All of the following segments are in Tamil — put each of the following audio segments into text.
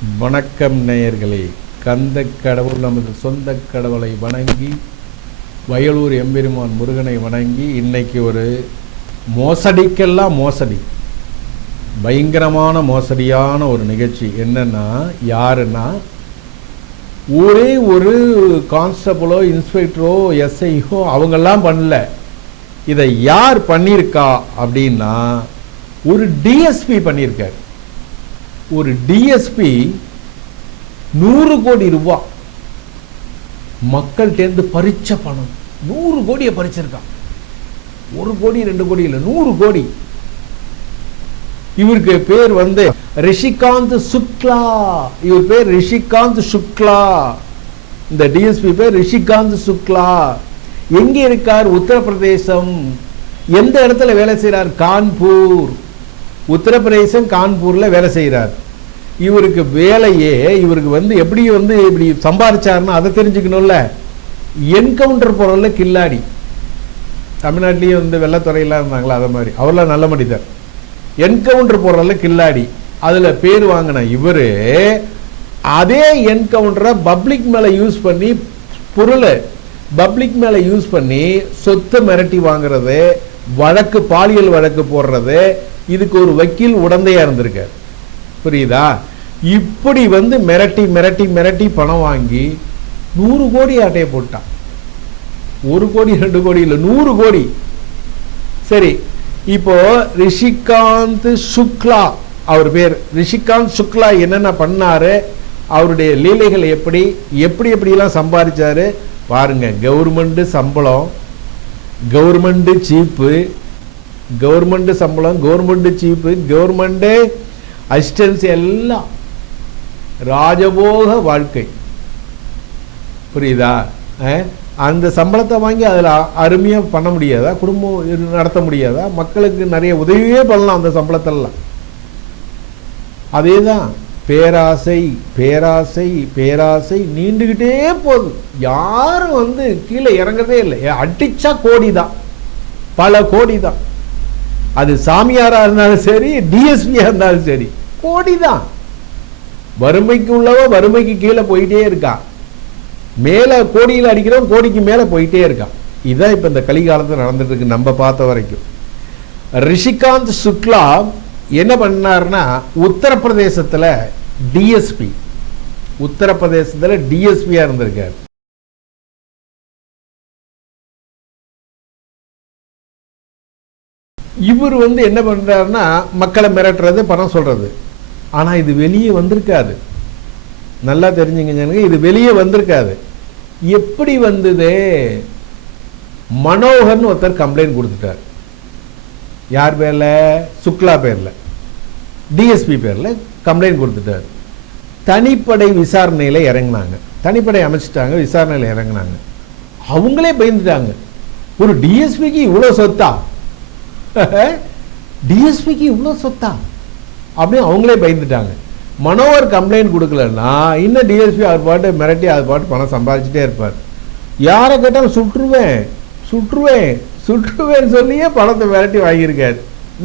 வணக்கம் நேயர்களே. கந்த கடவுள் நமது சொந்த கடவுளை வணங்கி, வயலூர் எம்பெருமான் முருகனை வணங்கி, இன்னைக்கு ஒரு மோசடிக்கெல்லாம் மோசடி, பயங்கரமான மோசடியான ஒரு நிகழ்ச்சி. என்னன்னா, யாருன்னா, ஒரே ஒரு கான்ஸ்டபிளோ இன்ஸ்பெக்டரோ எஸ்ஐயோ அவங்கெல்லாம் பண்ணல. இதை யார் பண்ணியிருக்கா அப்படின்னா, ஒரு டிஎஸ்பி பண்ணியிருக்கார். ஒரு டிஎஸ்பி 100 கோடி ரூபாய் மக்கள்கிட்டேருந்து பறிச்ச பணம். 100 கோடியை பறிச்சிருக்கான். 1 கோடி 2 கோடி இல்லை, 100 கோடி. இவருக்கு பேர் ரிஷிகாந்த் சுக்லா. இவர் பேர் ரிஷிகாந்த் சுக்லா. இந்த டிஎஸ்பி பேர் ரிஷிகாந்த் சுக்லா. எங்க இருக்கார்? உத்தரப்பிரதேசம். எந்த இடத்துல வேலை செய்யறார்? கான்பூர். உத்தரப்பிரதேசம் கான்பூர்ல வேலை செய்கிறார். இவருக்கு வேலையே, இவருக்கு எப்படி இப்படி சம்பாதிச்சாருன்னா அதை தெரிஞ்சுக்கணும்ல. என்கவுண்டர் போறதுல கில்லாடி. தமிழ்நாட்டிலேயே வெள்ளத்துறையெல்லாம் இருந்தாங்களா, அதை மாதிரி அவர்லாம் நல்ல மனிதர். என்கவுண்டர் போறதுல கில்லாடி. அதுல பேர் வாங்கின இவரு அதே என்கவுண்டரை பப்ளிக் மேல யூஸ் பண்ணி, பொருளை பப்ளிக் மேல யூஸ் பண்ணி சொத்து மிரட்டி வாங்குறது, வழக்கு, பாலியல் வழக்கு போடுறது, இதுக்கு ஒரு வக்கீல் உடந்தையா இருந்திருக்கார். புரியுதா? இப்படி மிரட்டி மிரட்டி மிரட்டி பணம் வாங்கி 100 கோடி ஆட்டையை போட்டான். 1 கோடி 2 கோடி இல்லை, 100 கோடி. சரி, இப்போ ரிஷிகாந்த் சுக்லா அவர் பேர். ரிஷிகாந்த் சுக்லா என்னென்ன பண்ணாரு, அவருடைய லீலைகள் எப்படி எப்படி எப்படிலாம் சம்பாதிச்சாரு பாருங்க. கவர்மெண்ட் சம்பளம், கவர்மெண்ட் சீப்பு, கவர்மெண்ட் சம்பளம், கவர்மெண்ட் சீப்பு, கவர்மெண்ட் அசிஸ்டன்ஸ், எல்லாம் ராஜபோக வாழ்க்கை. புரியுதா? அந்த சம்பளத்தை வாங்கி அதில் அருமையாக பண்ண முடியாதா? குடும்பம் நடத்த முடியாதா? மக்களுக்கு நிறைய உதவியே பண்ணலாம் அந்த சம்பளத்தெல்லாம். அதே தான் பேராசை, பேராசை, பேராசை நீண்டுகிட்டே போகுது. யாரும் கீழே இறங்கதே இல்லை. அடிச்சா கோடி தான், பல கோடி தான். அது சாமியாரா இருந்தாலும் சரி, டிஎஸ்பியா இருந்தாலும் சரி, கோடி தான். வறுமைக்கு உள்ளவ வறுமைக்கு கீழே போயிட்டே இருக்கான். மேல கோடியில் அடிக்கிறவன் கோடிக்கு மேல போயிட்டே இருக்கான். இதுதான் இப்ப இந்த கலிகாலத்தில் நடந்துட்டு இருக்கு நம்ம பார்த்த வரைக்கும். ரிஷிகாந்த் சுக்லா என்ன பண்ணார்னா, உத்தரப்பிரதேசத்துல டிஎஸ்பி, உத்தரப்பிரதேசத்துல டிஎஸ்பியா இருந்திருக்கார். இவர் என்ன பண்றாருன்னா, மக்களை மிரட்டுறது, பணம் சொல்றது. ஆனா இது வெளியே வந்திருக்காது. நல்லா தெரிஞ்சுங்க, இது வெளியே வந்திருக்காது. எப்படி வந்தது? மனோகர்னு ஒருத்தர் கம்ப்ளைண்ட் கொடுத்துட்டார். யார் பேர்ல? சுக்லா பேர்ல, டிஎஸ்பி பேர்ல கம்ப்ளைண்ட் கொடுத்துட்டார். தனிப்படை விசாரணையில இறங்கினாங்க. தனிப்படை அமைச்சிட்டாங்க, விசாரணையில இறங்கினாங்க. அவங்களே பயந்துட்டாங்க. ஒரு டிஎஸ்பிக்கு இவ்வளவு சொத்தா, டிஎஸ்பிக்கு இவ்வளவு சொத்தா அப்படின்னு அவங்களே பயந்துட்டாங்க. மனோகர் கம்ப்ளைண்ட் கொடுக்கலன்னா இன்னும் டிஎஸ்பி அவர் பாட்டு மிரட்டி அது பாட்டு பணம் சம்பாதிச்சுட்டே இருப்பார். யாரை கேட்டாலும் சுற்றுவேன் சுற்றுவேன் சுற்றுவேன்னு சொல்லியே பணத்தை மிரட்டி வாங்கியிருக்கார்,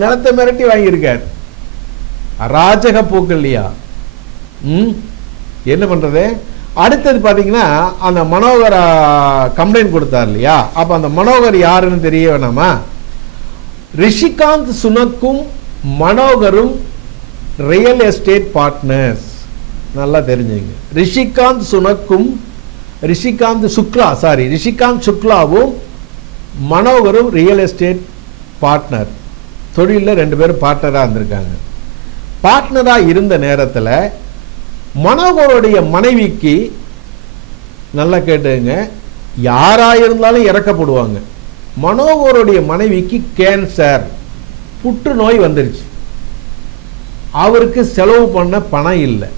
நிலத்தை மிரட்டி வாங்கியிருக்கார். அராஜக போக்கு இல்லையா? என்ன பண்றது? அடுத்தது பாத்தீங்கன்னா, அந்த மனோகர் கம்ப்ளைண்ட் கொடுத்தார் இல்லையா, அப்ப அந்த மனோகர் யாருன்னு தெரிய வேணாமா? ரிஷிகாந்த் சுனக்கும் மனோகரும் ரியல் எஸ்டேட் பார்ட்னர்ஸ். நல்லா தெரிஞ்சுங்க. ரிஷிகாந்த் சுனக்கும் ரிஷிகாந்த் சுக்லாவும் மனோகரும் ரியல் எஸ்டேட் பார்ட்னர். தொழிலில் 2 பேரும் பார்ட்னராக இருந்திருக்காங்க. பார்ட்னராக இருந்த நேரத்தில் மனோகருடைய மனைவிக்கு, நல்லா கேட்டுங்க, யாராக இருந்தாலும் இறக்கப்படுவாங்க. மனோகருடைய மனைவிக்கு கேன்சர், புற்றுநோய் வந்துருச்சு. அவருக்கு செலவு பண்ண பணம் இல்லை.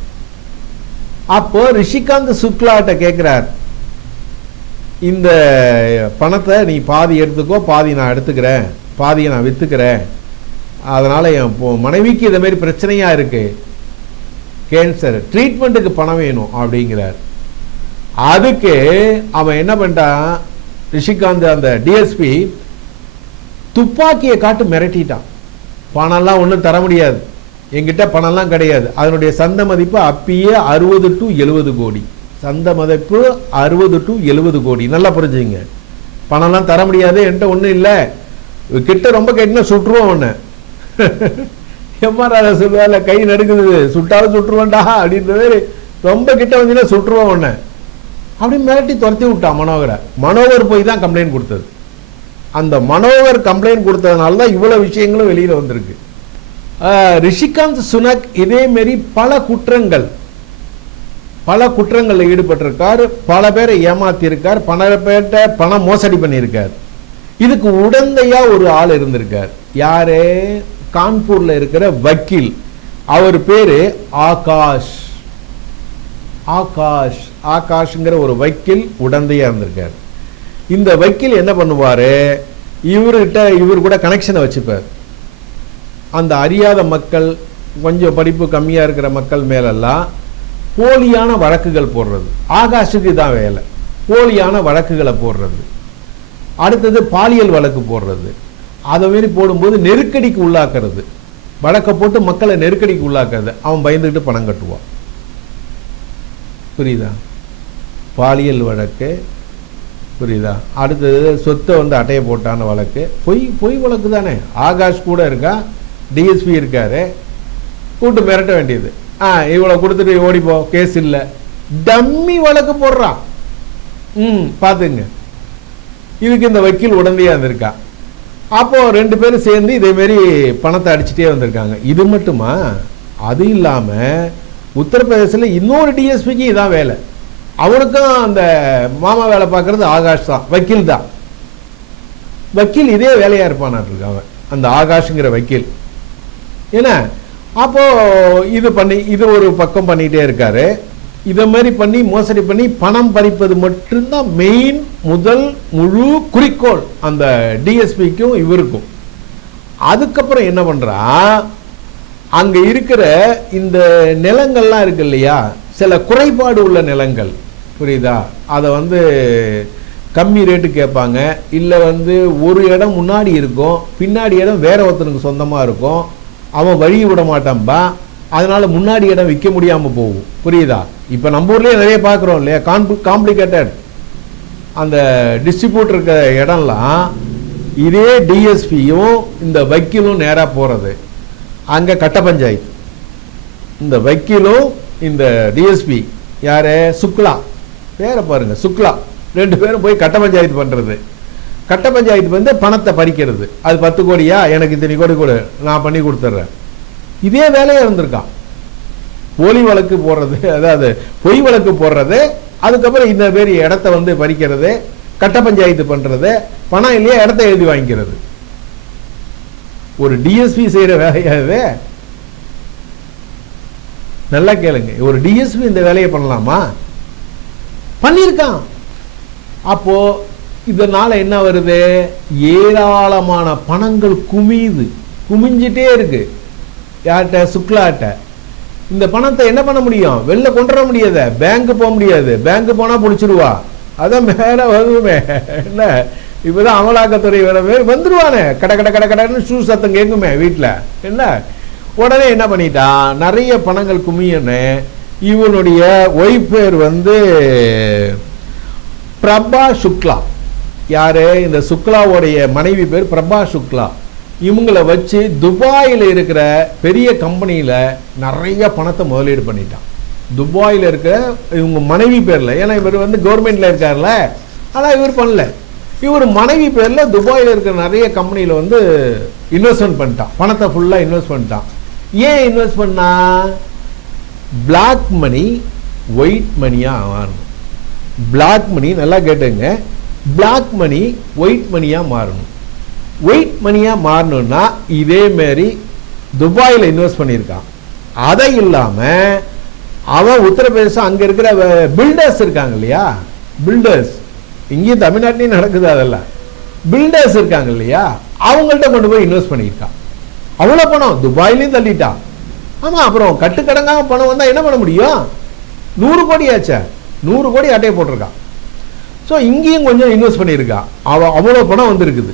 அப்போ ரிஷிகாந்த் சுக்லாட்ட கேட்கிறார், இந்த பணத்தை நீ பாதி எடுத்துக்கோ, பாதி நான் எடுத்துக்கிறேன், பாதியை நான் வித்துக்கிறேன், அதனால என் மனைவிக்கு இந்த மாதிரி பிரச்சனையா இருக்கு, கேன்சர் ட்ரீட்மெண்ட்டுக்கு பணம் வேணும் அப்படிங்கிறார். அதுக்கு அவன் என்ன பண்ணிட்டான், ரிஷிகாந்த் அந்த டிஎஸ்பி துப்பாக்கியை காட்டு மிரட்டிட்டான். பணம்லாம் ஒன்றும் தர முடியாது, என்கிட்ட பணம்லாம் கிடையாது. அதனுடைய சந்தை மதிப்பு அப்பயே 60 to 70 கோடி. சந்தை மதிப்பு 60 to 70 கோடி. நல்லா புரிஞ்சுங்க. பணம்லாம் தர முடியாது, என்கிட்ட ஒன்றும் இல்லை, கிட்ட ரொம்ப கேட்டுனா சுட்டுருவோம் ஒன்று. எம்மா சொல்லுவாள், கை நடுக்குது, சுட்டாலும் சுட்டுருவேன்டா அப்படின்ற மாதிரி, ரொம்ப கிட்ட வந்தீங்கன்னா சுட்டுருவோம் ஒன்று அப்படி மிரட்டி துரத்தி விட்டான் மனோகரை. மனோகர் போய் தான் கம்ப்ளைண்ட் கொடுத்தது. அந்த மனோகர் கம்ப்ளைண்ட் கொடுத்ததுனால தான் இவ்வளோ விஷயங்களும் வெளியில் வந்திருக்கு. ரிஷிகாந்த் சுனக் இதேமாரி பல குற்றங்களில் ஈடுபட்டிருக்கார், பல பேரை ஏமாத்தியிருக்கார், பல பேர்கிட்ட பணம் மோசடி பண்ணியிருக்கார். இதுக்கு உடந்தையா ஒரு ஆள் இருந்திருக்கார். யாரு? கான்பூர்ல இருக்கிற வக்கீல். அவர் பேரு ஆகாஷ். ஆகாஷ்ங்கிற ஒரு வக்கீல் உடந்தையா இருந்திருக்கார். இந்த வக்கீல் என்ன பண்ணுவாரு, இவர் கூட கனெக்ஷனை வச்சுப்பார். அந்த அறியாத மக்கள், கொஞ்சம் படிப்பு கம்மியா இருக்கிற மக்கள் மேலெல்லாம் போலியான வழக்குகள் போடுறது. ஆகாஷுக்கு தான் வேலை, போலியான வழக்குகளை போடுறது. அடுத்தது பாலியல் வழக்கு போடுறது. அதை மாரி போடும்போது நெருக்கடிக்கு உள்ளாக்குறது. வழக்கை போட்டு மக்களை நெருக்கடிக்கு உள்ளாக்குறது. அவன் பயந்துக்கிட்டு பணம் கட்டுவான். புரியுதா? பாலியல் வழக்கு புரியுதா? அடுத்தது சொத்தை அட்டையை போட்டான வழக்கு. பொய் வழக்கு தானே. ஆகாஷ் கூட இருக்கா, டிஎஸ்பி இருக்காரு, கூட்டு மிரட்ட வேண்டியது. இவ்வளோ கொடுத்துட்டு ஓடிப்போ, கேஸ் இல்லை, டம்மி வழக்கு போடுறான். பார்த்துங்க. இதுக்கு இந்த வக்கீல் உடந்தையா இருந்திருக்கா. அப்போ 2 பேரும் சேர்ந்து இதேமாரி பணத்தை அடிச்சுட்டே வந்திருக்காங்க. இது மட்டுமா? அது இல்லாம உத்தரப்பிரதேசத்தில் இன்னொரு டிஎஸ்பிக்கு இதான் வேலை. அவனுக்கும் அந்த மாமா வேலை பார்க்கறது ஆகாஷ் தான், வக்கீல் தான். வக்கீல் இதே வேலையா இருப்பானாட்டு அவன், அந்த ஆகாஷ்ங்கிற வக்கீல். ஏன்னா அப்போ இது ஒரு பக்கம் பண்ணிட்டே இருக்காரு. இதை மாதிரி பண்ணி மோசடி பண்ணி பணம் பறிப்பது மட்டும்தான் மெயின், முதல் முழு குறிக்கோள் அந்த டிஎஸ்பிக்கும் இவருக்கும். அதுக்கப்புறம் என்ன பண்றா, அங்க இருக்கிற இந்த நிலங்கள்லாம் இருக்கு இல்லையா, சில குறைபாடு உள்ள நிலங்கள், புரியுதா, அதை கம்மி ரேட்டு கேட்பாங்க. இல்லை ஒரு இடம் முன்னாடி இருக்கும், பின்னாடி இடம் வேற ஒருத்தனுக்கு சொந்தமா இருக்கும், அவன் வழி விட மாட்டான்பா, அதனால முன்னாடி இடம் விற்க முடியாம போகும். புரியுதா? இப்ப நம்ம ஊர்லயே நிறைய பார்க்குறோம் இல்லையா, காம்ப்ளிகேட்டட் அந்த டிஸ்ட்ரிபியூட்டர் இருக்க இடம்லாம். இதே டிஎஸ்பியும் இந்த வக்கீலும் நேரா போறது அங்க கட்ட பஞ்சாயத்து. இந்த வக்கீலும் இந்த டிஎஸ்பி யாரு, சுக்லா, பேரை பாருங்க, சுக்லா, 2 பேரும் போய் கட்ட பஞ்சாயத்து பண்றது. கட்ட பஞ்சாயத்து பணத்தை பறிக்கிறது. அது 10 கோடியா, எனக்கு இத்தனை கோடி கொடு, நான் பண்ணி கொடுத்துட்றேன். இதே வேலையா இருந்திருக்கான். போலி வழக்கு போடுறது, அதாவது பொய் வழக்கு போடுறது, அதுக்கப்புறம் இந்த பேர் இடத்த பறிக்கிறது, கட்ட பஞ்சாயத்து பண்றது, பணம் இல்லையா இடத்த எழுதி வாங்கிக்கிறது. ஒரு டிஎஸ்பி செய்யற வேலையாவே? நல்லா கேளுங்க, ஒரு டிஎஸ்பி இந்த வேலையை பண்ணலாமா? பண்ணிருக்கான். அப்போ இதனால என்ன வருது, ஏராளமான பணங்கள் குமிஞ்சிட்டே இருக்கு. யார்கிட்ட? சுக்லாட்ட. இந்த பணத்தை என்ன பண்ண முடியும், வெளில கொண்டு வர முடியாத, பேங்க் போக முடியாது, பேங்க் போனா பிடிச்சிருவா, அதான் மேல வருமே. என்ன இப்பதான் அமலாக்கத்துறை வந்துருவானே, கடன்னு ஷூ சத்தம் கேட்குமே வீட்டுல. என்ன உடனே என்ன பண்ணிட்டான், நிறைய பணங்கள் குமியன்னு இவனுடைய ஒய்ஃப் பேர் பிரபா சுக்லா. யாரு? இந்த சுக்லாவுடைய மனைவி பேர் பிரபா சுக்லா. இவங்களை வச்சு துபாயில் இருக்கிற பெரிய கம்பெனியில நிறைய பணத்தை முதலீடு பண்ணிட்டான். துபாயில் இருக்கிற இவங்க மனைவி பேர்ல, ஏன்னா இவர் கவர்மெண்ட்ல இருக்காருல்ல, ஆனா இவர் பண்ணல, இவர் மனைவி பேர்ல துபாயில் இருக்கிற நிறைய கம்பெனியில இன்வெஸ்ட்மெண்ட் பண்ணிட்டான். பணத்தை ஃபுல்லா இன்வெஸ்ட் பண்ணிட்டான். ஏன் இன்வெஸ்ட் பண்ணா? பிளாக் மணி ஒயிட் மணியா மாறணும். பிளாக் மணி, நல்லா கேட்டுங்க, பிளாக் மணி ஒயிட் மணியா மாறணும். ஒயிட் மணியா மாறணும்னா இதே மாதிரி துபாயில் இன்வெஸ்ட் பண்ணியிருக்கான். அதை இல்லாம அவன் உத்தரப்பிரதேசம் அங்க இருக்கிற பில்டர்ஸ் இருக்காங்க இல்லையா, பில்டர்ஸ் இங்கேயும் தமிழ்நாட்டிலையும் நடக்குது, அதெல்லாம் பில்டர்ஸ் இருக்காங்க இல்லையா, அவங்கள்ட்ட கொண்டு போய் இன்வெஸ்ட் பண்ணியிருக்கான். அவ்வளவு பணம் துபாயிலையும் தள்ளிட்டான். ஆமா, அப்புறம் கட்டுக்கடங்காம பணம் வந்தா என்ன பண்ண முடியும்? 100 கோடி ஆச்சா, 100 கோடி அட்டையை போட்டிருக்கான். ஸோ இங்கேயும் கொஞ்சம் இன்வெஸ்ட் பண்ணியிருக்கான். அவ்வளோ பணம் வந்திருக்குது.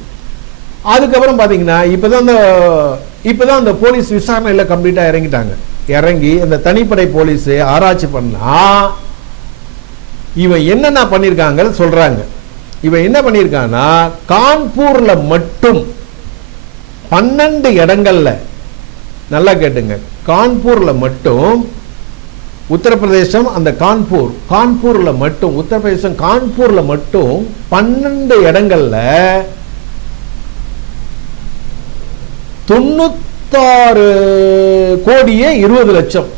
அதுக்கப்புறம் பார்த்தீங்கன்னா இப்போதான் அந்த போலீஸ் விசாரணையில் கம்ப்ளீட்டாக இறங்கிட்டாங்க. இறங்கி அந்த தனிப்படை போலீஸ் ஆராய்ச்சி பண்ணா இவன் என்னென்ன பண்ணியிருக்காங்கன்னு சொல்றாங்க. இவன் என்ன பண்ணியிருக்கான்னா கான்பூர்ல மட்டும் 12 இடங்கள்ல, நல்லா கேட்டுங்க, கான்பூர்ல மட்டும், உத்தரப்பிரதேசம் அந்த கான்பூர்ல மட்டும், உத்தரப்பிரதேசம் கான்பூர்ல மட்டும் 12 இடங்கள்ல 96 கோடியே 20 லட்சம்.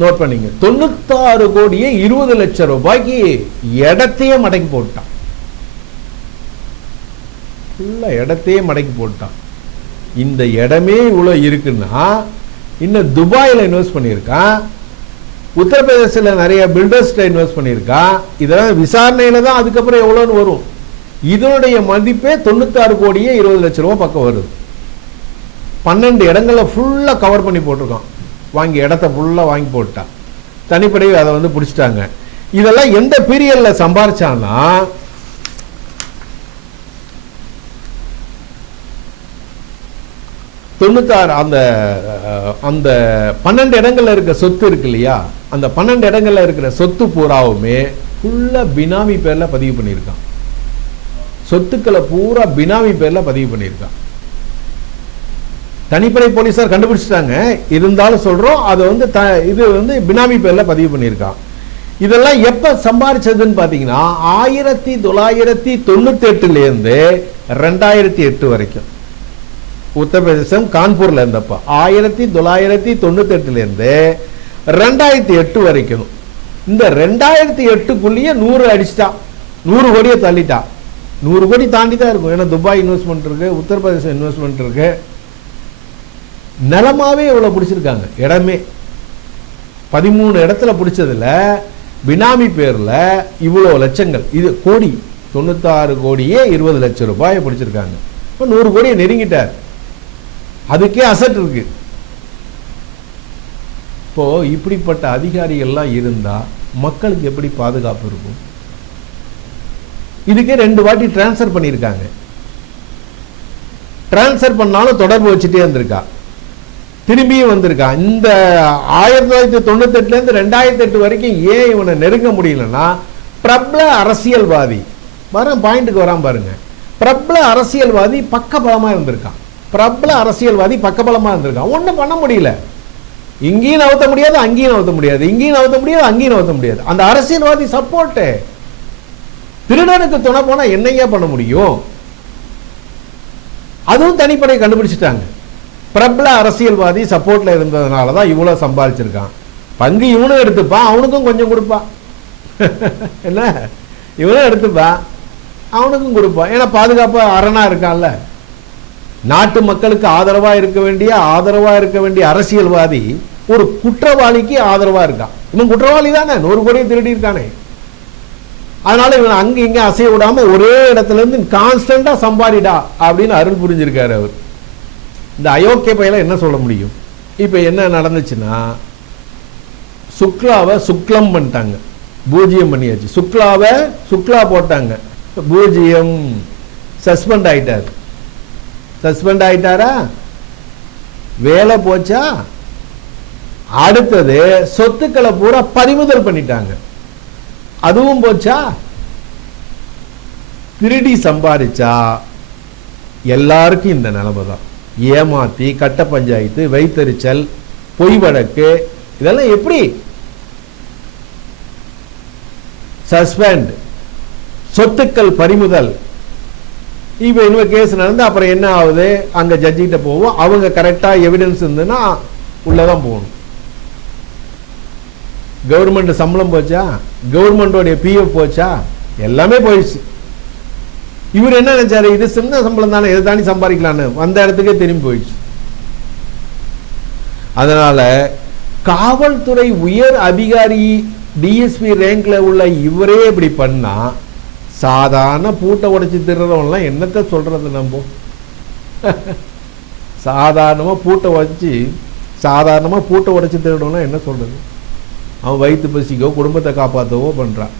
நோட் பண்ணீங்க, 96 கோடியே 20 லட்சம் ரூபாய்க்கு இடத்தையே மடக்கி போட்டான். இடத்தையே மடக்கி போட்டான். இந்த இடமே இவ்வளவு இருக்குன்னா இன்னும் துபாயில இன்வெஸ்ட் பண்ணியிருக்கான், உத்தரப்பிரதேசத்தில் நிறைய பில்டர்ஸ்ல இன்வெஸ்ட் பண்ணியிருக்கான். இதெல்லாம் விசாரணையில தான் அதுக்கப்புறம் எவ்வளோன்னு வரும். இதனுடைய மதிப்பே 96 கோடியே 20 லட்சம் ரூபாய் பக்கம் வருது. 12 இடங்களை ஃபுல்லா கவர் பண்ணி போட்டிருக்கான். வாங்கி இடத்த ஃபுல்லா வாங்கி போட்டான். தனிப்படை அதை பிடிச்சிட்டாங்க. இதெல்லாம் எந்த பீரியட்ல சம்பாரிச்சான்னா, அந்த 12 இடங்கள்ல இருக்க சொத்து இருக்கு இல்லையா, அந்த 12 இடங்கள்ல இருக்கிற சொத்து பூராவுமே ஃபுல்லா பினாமி பேர்ல பதிவு பண்ணியிருக்கான். சொத்துக்களை பூரா பினாமி பேர்ல பதிவு பண்ணியிருக்கான். தனிப்படை போலீசார் கண்டுபிடிச்சிட்டாங்க, இருந்தாலும் சொல்றோம், அதை இது பினாமி பேர்ல பதிவு பண்ணியிருக்கான். இதெல்லாம் எப்ப சம்பாரிச்சதுன்னு பாத்தீங்கன்னா 1998 இருந்து 2008 வரைக்கும். உத்தரப்பிரதேசம் கான்பூர்ல இருந்தப்ப 1998 இருந்து 2008 வரைக்கும். இந்த 2008க்குள்ளேயே 100 அடிச்சிட்டான், 100 கோடியை தள்ளிட்டான். 100 கோடி தாண்டி தான் இருக்கும். ஏன்னா துபாய் இன்வெஸ்ட்மெண்ட் இருக்கு, உத்தரப்பிரதேசம் இன்வெஸ்ட்மெண்ட் இருக்கு. நிலமாவே இவ்வளவு பிடிச்சிருக்காங்க. இடமே 13 இடத்துல பிடிச்சதுல பினாமி பேர்ல இவ்வளவு லட்சங்கள், இது கோடி, 96 கோடியே 20 லட்சம் ரூபாயை பிடிச்சிருக்காங்க. 100 கோடியை நெருங்கிட்டார். அதுக்கே அசட் இருக்கு. இப்போ இப்படிப்பட்ட அதிகாரிகள்லாம் இருந்தா மக்களுக்கு எப்படி பாதுகாப்பு இருக்கும்? இதுக்கே 2 வாட்டி டிரான்ஸ்பர் பண்ணியிருக்காங்க. டிரான்ஸ்பர் பண்ணாலும் தொடர்பு வச்சுட்டே இருந்திருக்கா, திரும்பியும் வந்திருக்கா. இந்த 1998 இருந்து 2008 வரைக்கும் ஏன் இவனை நெருங்க முடியலன்னா, பிரபல அரசியல்வாதி பாயிண்ட்டுக்கு வராம பாருங்க, பிரபல அரசியல்வாதி பக்கபலமா இருந்திருக்கான். பிரபல அரசியல்வாதி பக்கபலமா இருந்திருக்கான். ஒண்ணும் பண்ண முடியல. இங்கேயும் நவுத்த முடியாது, அங்கேயும் நவுத்த முடியாது, இங்கேயும் நவுத்த முடியாது, அங்கேயும் நவுத்த முடியாது. அந்த அரசியல்வாதி சப்போர்ட். திருடனுக்கு துணை போனா என்னையா பண்ண முடியும்? அதுவும் தனிப்படை கண்டுபிடிச்சிட்டாங்க. பிரபல அரசியல்வாதி சப்போர்ட்ல இருந்ததுனாலதான் இவ்வளவு சம்பாதிச்சிருக்கான். பங்கு இவனும் எடுத்துப்பான், அவனுக்கும் கொஞ்சம் கொடுப்பான். என்ன, இவனும் எடுத்துப்பான், அவனுக்கும் கொடுப்பான். ஏன்னா பாதுகாப்பு அரணா இருக்கான்ல. நாட்டு மக்களுக்கு ஆதரவா இருக்க வேண்டிய அரசியல்வாதி ஒரு குற்றவாளிக்கு ஆதரவா இருக்கான். இவன் குற்றவாளி தானே, 100 கோடியை திருடி இருக்கானே. அதனால இவன் அங்க இங்க அசைய விடாம ஒரே இடத்துல இருந்து கான்ஸ்டன்டா சம்பாதிடா அப்படின்னு அருள் புரிஞ்சிருக்காரு அவர். இந்த அயோக்கிய பையில என்ன சொல்ல முடியும்? இப்ப என்ன நடந்துச்சுன்னா, சுக்லாவை சுக்லம் பண்ணிட்டாங்க, பூஜ்ஜியம் பண்ணியாச்சு. சுக்லா போட்டாங்க, பூஜ்ஜியம். சஸ்பெண்ட் ஆயிட்டாரா? வேலை போச்சா? அடுத்தது சொத்துக்களை பூரா பறிமுதல் பண்ணிட்டாங்க, அதுவும் போச்சா? திருடி சம்பாதிச்சா எல்லாருக்கும் இந்த நிலைமை தான். ஏமாத்தி, கட்ட பஞ்சாயத்து, வைத்தறிச்சல், பொய் வழக்கு, இதெல்லாம் எப்படி? சஸ்பெண்ட், சொத்துக்கள் பறிமுதல். இப்ப இன்னொரு கேஸ் நடந்து அப்புறம் என்ன ஆகுது? அங்க ஜட்ஜி கிட்ட போவோம், அவங்க கரெக்டா எவிடன்ஸ் இருந்துன்னா உள்ளதான் போகணும். கவர்மெண்ட் சம்பளம் போச்சா? கவர்மெண்டோடைய பிஎஃப் போச்சா? எல்லாமே போயிடுச்சு. இவர் என்ன நினைச்சாரு? இது சின்ன சம்பளம் தானே, எது தாண்டி சம்பாதிக்கலான்னு வந்த இடத்துக்கே திரும்பி போயிடுச்சு. அதனால காவல்துறை உயர் அதிகாரி டிஎஸ்பி ரேங்க்ல உள்ள இவரே இப்படி பண்ணா, சாதாரண பூட்டை உடைச்சு திருறவன்லாம் என்னத்த சொல்றது? நம்ம சாதாரணமா பூட்டை உடைச்சு திருடணும்னா என்ன சொல்றது? அவன் வயிற்று பசிக்கோ குடும்பத்தை காப்பாற்றவோ பண்றான்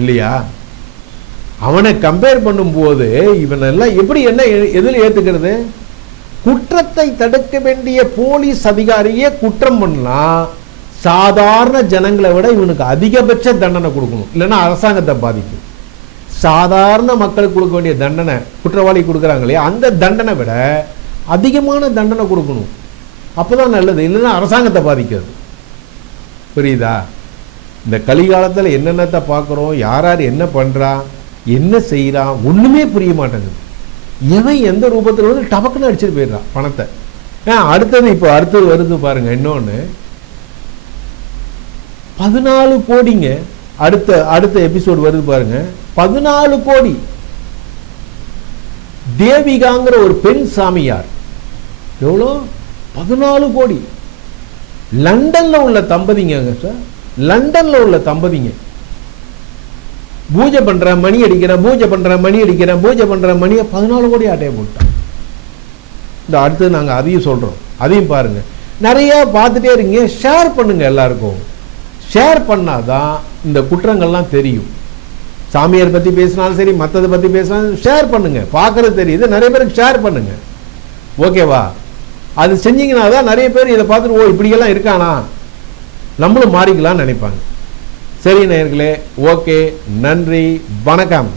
இல்லையா? அவனை கம்பேர் பண்ணும்போது இவனெல்லாம் எப்படி என்ன எதில் ஏத்துக்கிறது? குற்றத்தை தடுக்க வேண்டிய போலீஸ் அதிகாரியே குற்றம் பண்ணா சாதாரண ஜனங்களை விட இவனுக்கு அதிகபட்ச தண்டனை கொடுக்கணும், இல்லைன்னா அரசாங்கத்தை பாதிக்கும். சாதாரண மக்களுக்கு கொடுக்க வேண்டிய தண்டனை குற்றவாளி கொடுக்குறாங்களே அந்த தண்டனை விட அதிகமான தண்டனை கொடுக்கணும். அப்போதான் நல்லது, இல்லைன்னா அரசாங்கத்தை பாதிக்காது. புரியுதா? இந்த கலிகாலத்தில் என்னென்னத்தை பார்க்குறோம், யார் யார் என்ன பண்ணுறான், என்ன செய்கிறான், ஒன்றுமே புரிய மாட்டேங்குது. எவன் எந்த ரூபத்தில் வந்து டபக்குன்னு அடிச்சுட்டு போயிடுறான் பணத்தை. அடுத்தது இப்போ அடுத்தது வருது பாருங்க, இன்னொன்று 14 கோடிங்க. அடுத்த எபிசோடு வருது பாருங்க, 14 கோடி. தேவிகாங்கிற ஒரு பெண் சாமியார் எவ்வளோ? 14 கோடி. லண்டன்ல உள்ள தம்பதிங்க சார், லண்டன்ல உள்ள தம்பதிங்க பூஜை பண்ற மணி அடிக்கிறேன், பூஜை பண்ற மணி அடிக்கிறேன், பூஜை பண்ற மணியை 14 கோடி ஆட்டையை போட்டான். இந்த அடுத்து நாங்க அதையும் சொல்றோம், அதையும் பாருங்க. நிறைய பார்த்துட்டே இருக்கீங்க, ஷேர் பண்ணுங்க. எல்லாருக்கும் ஷேர் பண்ணாதான் இந்த குற்றங்கள்லாம் தெரியும். சாமியார் பத்தி பேசினாலும் சரி, மற்றதை பத்தி பேசினாலும் ஷேர் பண்ணுங்க. பார்க்கறது தெரியுது, நிறைய பேருக்கு ஷேர் பண்ணுங்க. ஓகேவா? அது செஞ்சீங்கன்னா தான் நிறைய பேர் இதை பார்த்துட்டு ஓ இப்படியெல்லாம் இருக்கானா, நம்மளும் மாறிக்கலாம்னு நினைப்பாங்க. சரி நேயர்களே, ஓகே, நன்றி, வணக்கம்.